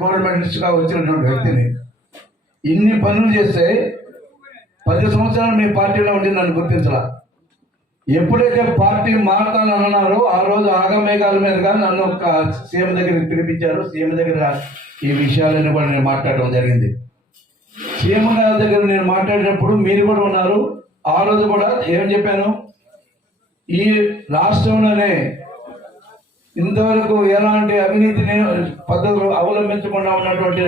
గవర్నమెంట్గా వచ్చినటువంటి వ్యక్తిని ఇన్ని పనులు చేస్తే 10 సంవత్సరాలు మీ పార్టీలో ఉండి నన్ను గుర్తించలా. ఎప్పుడైతే పార్టీ మారుతాను అన్నారో ఆ రోజు ఆగమేఘాల మీదుగా నన్ను సీఎం దగ్గరికి పిలిపించారు. సీఎం దగ్గర ఈ విషయాలన్నీ కూడా నేను మాట్లాడడం జరిగింది. సీఎం గారి దగ్గర నేను మాట్లాడినప్పుడు మీరు కూడా ఉన్నారు. ఆ రోజు కూడా ఏం చెప్పాను, ఈ రాష్ట్రంలోనే ఇంతవరకు ఎలాంటి అవినీతిని పద్ధతులు అవలంబించకుండా ఉన్నటువంటి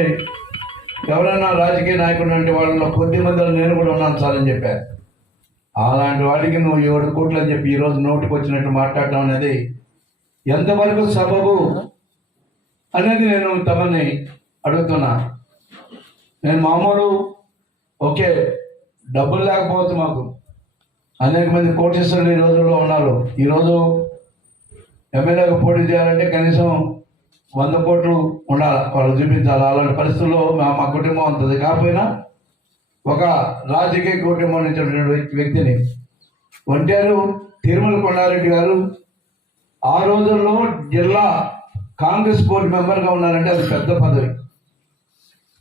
ఎవరైనా రాజకీయ నాయకుడు అంటే వాళ్ళలో కొద్ది మందిలో నేను కూడా ఉన్నాను సార్ అని చెప్పాను. అలాంటి వాటికి నువ్వు 7 కోట్లు అని చెప్పి ఈరోజు నోటికి వచ్చినట్టు మాట్లాడటం అనేది ఎంతవరకు సబబు అనేది నేను తమని అడుగుతున్నా. నేను మామూలు ఓకే డబ్బులు లేకపోవచ్చు, మాకు అనేక మంది కోటీశ్వరులు ఈ రోజుల్లో ఉన్నారు. ఈరోజు ఎమ్మెల్యేగా పోటీ చేయాలంటే కనీసం 100 కోట్లు ఉండాలి, వాళ్ళు చూపించాలి. అలాంటి పరిస్థితుల్లో మా కుటుంబం అంతది కాకపోయినా ఒక రాజకీయ కుటుంబం నుంచి వ్యక్తిని ఒంటేరు తిరుమల కొండారెడ్డి గారు ఆ రోజుల్లో జిల్లా కాంగ్రెస్ బోర్డు మెంబర్గా ఉన్నారంటే అది పెద్ద పదవి.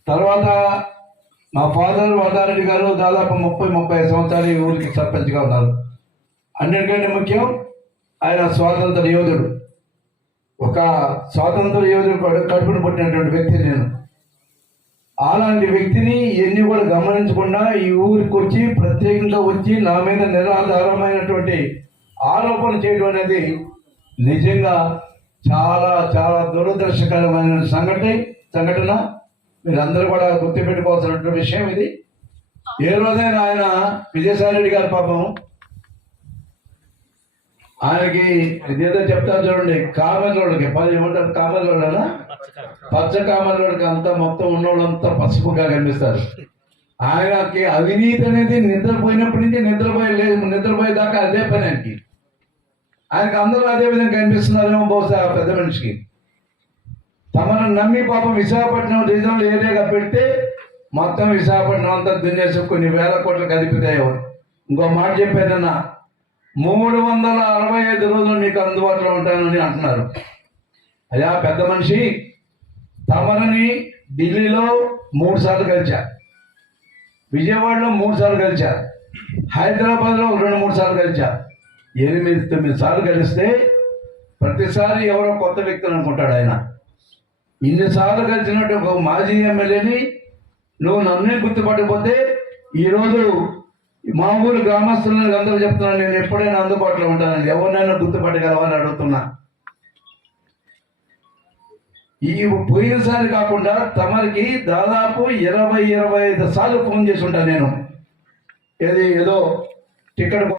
తర్వాత మా ఫాదర్ వాదారెడ్డి గారు దాదాపు 30-35 సంవత్సరాలు ఈ ఊరికి సర్పంచ్గా ఉన్నారు. అన్నిటికంటే ముఖ్యం ఆయన స్వాతంత్ర యోధుడు. ఒక స్వాతంత్ర యోధుడు కడుపును పుట్టినటువంటి వ్యక్తి నేను. అలాంటి వ్యక్తిని ఎన్ని కూడా గమనించకుండా ఈ ఊరికి వచ్చి ప్రత్యేకంగా వచ్చి నా మీద నిరాధారమైనటువంటి ఆరోపణ చేయడం అనేది నిజంగా చాలా చాలా దురదృష్టకరమైన సంఘటన. మీరందరూ కూడా గుర్తుపెట్టుకోవాల్సినటువంటి విషయం ఇది. ఏ రోజైనా ఆయన విజయసాయి రెడ్డి గారి పాపం ఆయనకి ఇదేదో చెప్తారు చూడండి, కామెర్లోడికి 10 ఏమంటారు, కామెర్లోడనా పచ్చ కామెర్లోడికి అంతా మొత్తం ఉన్నోళ్ళంతా పసుపుగా కనిపిస్తారు. ఆయనకి అవినీతి అనేది నిద్రపోయినప్పటి నుంచి నిద్రపోయేదాకా అదే పని ఆయనకి అందరూ అదే విధంగా కనిపిస్తున్నారేమో బహుశా పెద్ద మనిషికి. తమను నమ్మి పాపం విశాఖపట్నం రీజనల్ ఏరియాగా పెడితే మొత్తం విశాఖపట్నం అంతా దున్నేసి కొన్ని వేల కోట్లు కదిపితాయి. ఇంకో మాట చెప్పేదన్నా, 365 రోజులు మీకు అందుబాటులో ఉంటానని అంటున్నారు. అయ్యా పెద్ద మనిషి, తమరని ఢిల్లీలో 3 సార్లు కలిసా, విజయవాడలో 3 సార్లు కలిసా, హైదరాబాద్లో 2-3 సార్లు కలిసా. 8-9 సార్లు కలిస్తే ప్రతిసారి ఎవరో కొత్త వ్యక్తులు అనుకుంటాడు ఆయన. ఇన్నిసార్లు కలిసినట్టు ఒక మాజీ ఎమ్మెల్యేని నువ్వు నన్నే గుర్తుపట్టకపోతే ఈరోజు మా ఊరు గ్రామస్తులను అందరూ చెప్తున్నాను, నేను ఎప్పుడైనా అందుబాటులో ఉంటానండి, ఎవరినైనా గుర్తుపట్టగలవని అడుగుతున్నా. ఈ పోయినసారి కాకుండా తమరికి దాదాపు 20-25 సార్లు ఫోన్ చేసి ఉంటాను నేను. ఏదో టికెట్